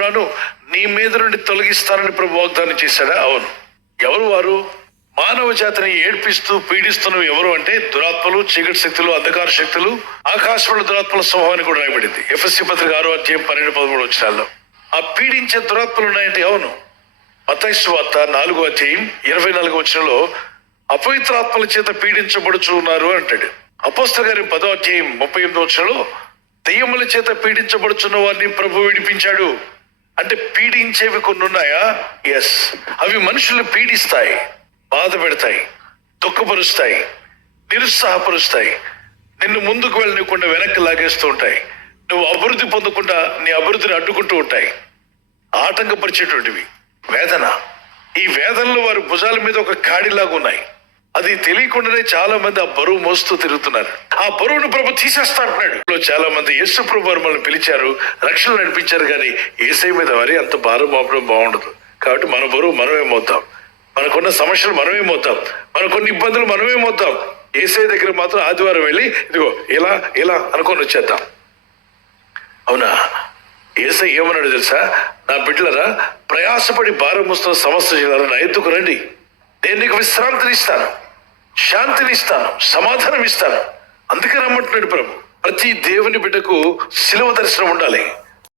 రాను, నీ మీద నుండి తొలగిస్తానని ప్రభు వాగ్దానం చేశాడా? అవును. ఎవరు వారు? మానవ జాతిని ఏడ్పిస్తూ పీడిస్తున్నవి ఎవరు అంటే దురాత్మలు, చీకటి శక్తులు, అంధకార శక్తులు, ఆకాశంలో దురాత్మల స్వభావాన్ని కూడా రాయబడింది. ఎఫెసీ పత్రిక 6:12-13 ఆ పీడించే దురాత్మలు ఉన్నాయంటే అవును. మత్తయి సువార్త 4:24 అపవిత్రాత్మల చేత పీడించబడుచు ఉన్నారు అంటాడు. అపోస్తలుల కార్యం 10:38 దెయ్యముల చేత పీడించబడుచున్న వారిని ప్రభు విడిపించాడు. అంటే పీడించేవి కొన్ని ఉన్నాయా? ఎస్. అవి మనుషుల్ని పీడిస్తాయి, బాధ పెడతాయి, దుఃఖపరుస్తాయి, నిరుత్సాహపరుస్తాయి, నిన్ను ముందుకు వెళ్ళనివ్వకుండా వెనక్కి లాగేస్తూ ఉంటాయి, నువ్వు అభివృద్ధి పొందకుండా నీ అభివృద్ధిని అడ్డుకుంటూ ఉంటాయి, ఆటంకపరిచేటువంటివి. వేదన. ఈ వేదనలు వారి భుజాల మీద ఒక కాడిలాగా ఉన్నాయి. అది తెలియకుండానే చాలా మంది ఆ బరువు మోస్తూ తిరుగుతున్నారు. ఆ బరువును ప్రభు తీసేస్తా అంటున్నాడు. చాలా మంది యేసు ప్రభు వారు మనల్ని పిలిచారు, రక్షణ నడిపించారు, కానీ యేసయ్య మీద వారి అంత భారం మోపడం బాగుండదు. కాబట్టి మన బరువు మనమే మోద్దాం, మనకున్న సమస్యలు మనమే మోద్దాం, మనకున్న ఇబ్బందులు మనమే మోద్దాం. యేసయ్య దగ్గర మాత్రం ఆదివారం వెళ్ళి ఇదిగో ఇలా ఇలా అనుకొని వచ్చేద్దాం. అవునా? యేసయ్య ఏమన్నాడు తెలుసా? నా బిడ్డలరా, ప్రయాసపడి భారం మోస్తున్న సమస్య చేయాలని నా ఎద్దుకు రండి, నేను నీకు విశ్రాంతిని ఇస్తాను, శాంతిని ఇస్తాను, సమాధానం ఇస్తాను. అందుకే రమ్మంటున్నాడు ప్రభు. ప్రతి దేవుని బిడ్డకు శిలువ దర్శనం ఉండాలి.